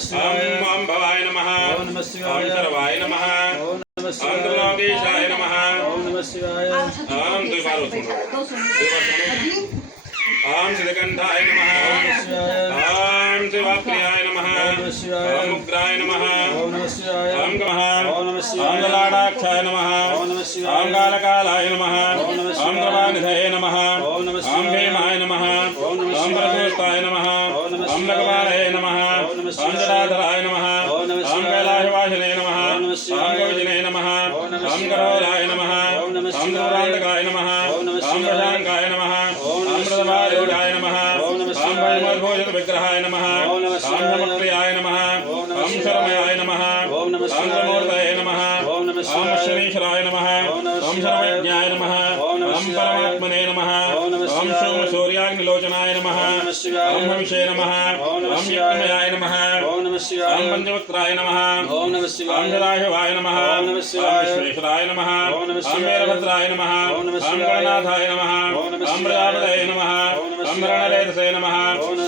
ओम भवाय नमः। ओम सर्वाय नमः। ओम त्रिलोकेशाय नमः। ओम ओम श्रीकंठाय नमः। ओम शिवप्रियाय नमः। ओम उग्राय नमः। ओम गलाडाक्षाय नमः। ओम कालकालाय नमः। ओम प्रभानिधये नमः। ओम भीमाय नमः। ओम प्रसूस्ताय नमः। ओम भगवानये नमः। ओम जटाधराय नमः। ओम कैलासवासिने नमः। ओम गौजिने नमः। ओम करोलाय नमः। ओम दूरांतकाय नमः। ओम प्रशांकाय नमः। ओम प्रदभारूढाय नमः। ओम भयमद्भोजन विग्रहाय नमः। ओम नमप्रियाय नमः। ओम शर्मयाय नमः। ओम मूर्तये नमः। ओम शनीश्वराय नमः। ओम सर्वज्ञाय नमः। ओम परमात्मने नमः। ओम सोम सूर्याग्निलोचनाय नमः। ओम हंसे नमः। ओम यज्ञमयाय नमः। ओम पंचवक्त्राय नमः। ओम सदाशिवाय नमः। ओम विश्वेश्वराय नमः। ओम वीरभद्राय नमः। ओम गणनाथाय नमः। ओम प्रजापतये नमः। ओम रणरेतसे नमः। ओम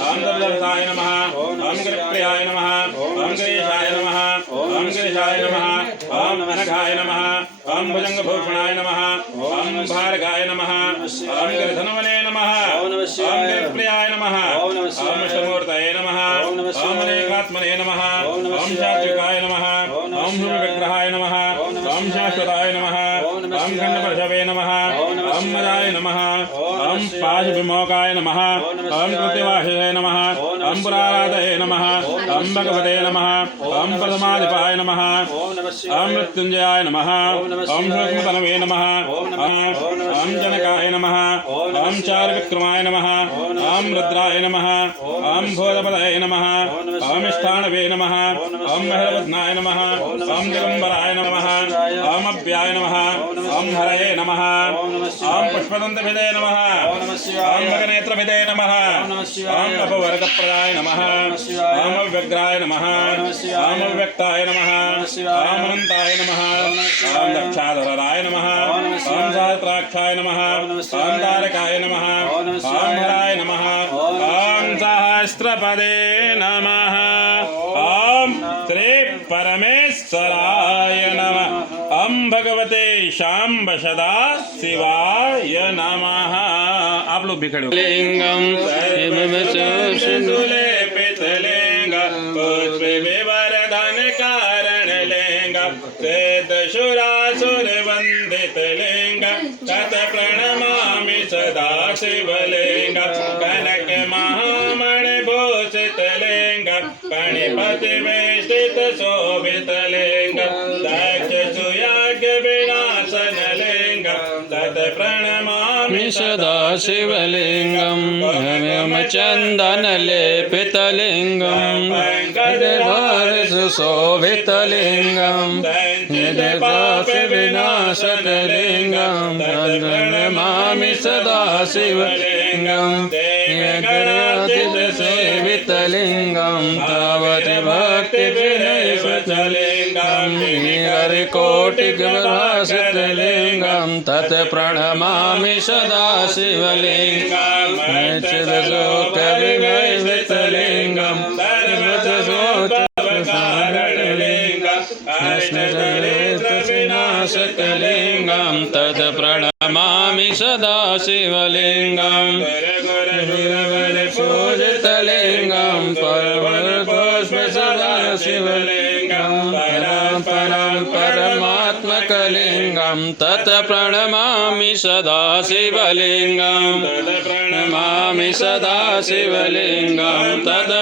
दर्शनाय नमः। ओम गिरिप्रियाय नमः। ओम गिरीशाय नमः। ओम गिरीशाय नमः। ओम अनघाय नमः। ओम भुजंगभूषणाय नमः। ओम भार्गाय नमः। ओम गिरिधनवने नमः। ओम गिरिप्रियाय नमः। ओम विष्णुमूर्तये नमः। ओम अनेकात्मने नमः। ओम सात्विकाय नमः। ओम विग्रहाय नमः। ओम शाश्वताय नमः। ओम खंडपर्शवे नमः। ओम मदाय नमः। ओम पाशविमोकाय नमः। ओम कृतिवासिने नमः। ओम पुराराधये नमः। ओम भगवते नमः। ओम प्रथमाधिपाय नमः। ओम मृत्युंजयाय नमः। ओम सूक्ष्मतनवे नमः। ओम जनकाय नमः। ओम चारुविक्रमाय नमः। ओम रुद्राय नमः। ओम भूतपतये नमः। ओम स्थाणवे नमः। ओम महिरवदनाय नमः। ओम दिगंबराय नमः। ओम अव्याय नमः। ओम हरये नमः। ओम पुष्पदन्तभिदे नमः। ओम भगनेत्रभिदे नमः। ओम अपवर्गप्रदाय नमः। ओम अव्यग्राय नमः। ओम अव्यक्ताय नमः। ओम अनंताय नमः। ओम दक्षाधराय नमः। ओम सहस्राक्षाय नमः। ओम तारकाय नमः। ओम हराय नमः। ओम सहस्रपदे नमः। ओम श्री परमेश्वराय नमः। ओम भगवते शांब सदा शिवाय नमः। आप लोग भी खड़े हो। लिंगम पितलिंग पुष्प विवर्धन कारण लिंग श्वेतशुरासुर वंदित लिंग तत् प्रणमामि सदा शिवलिंग कनक महामणिभूषित लिंग कणिपति वेष्टित शोभित लिंग दक्ष सुयाज्ञ विनाशन लिंग तत् प्रणमामि सदा शिवलिंगम चंदन लेपितलिंगम सुशोभितलिंगम पाप विनाशकलिंगम प्रणमामि सदा शिवलिंगम सेवितलिंगम तावति भक्ति विनयलिंगम हरिकोटिकविभासितलिंगम तत् प्रणमामि सदा शिवलिंगम चिदशोकविभवितलिंगम कृष्णचरित्रविनाशकलिंगम तत् प्रणमामि सदा शिवलिंगम पूजितलिंगम परमपुष्प सदा शिवलिंगम परम परमात्मकलिंगम तत् प्रणमामि सदा शिवलिंगम प्रणमामि सदा शिवलिंगम तत्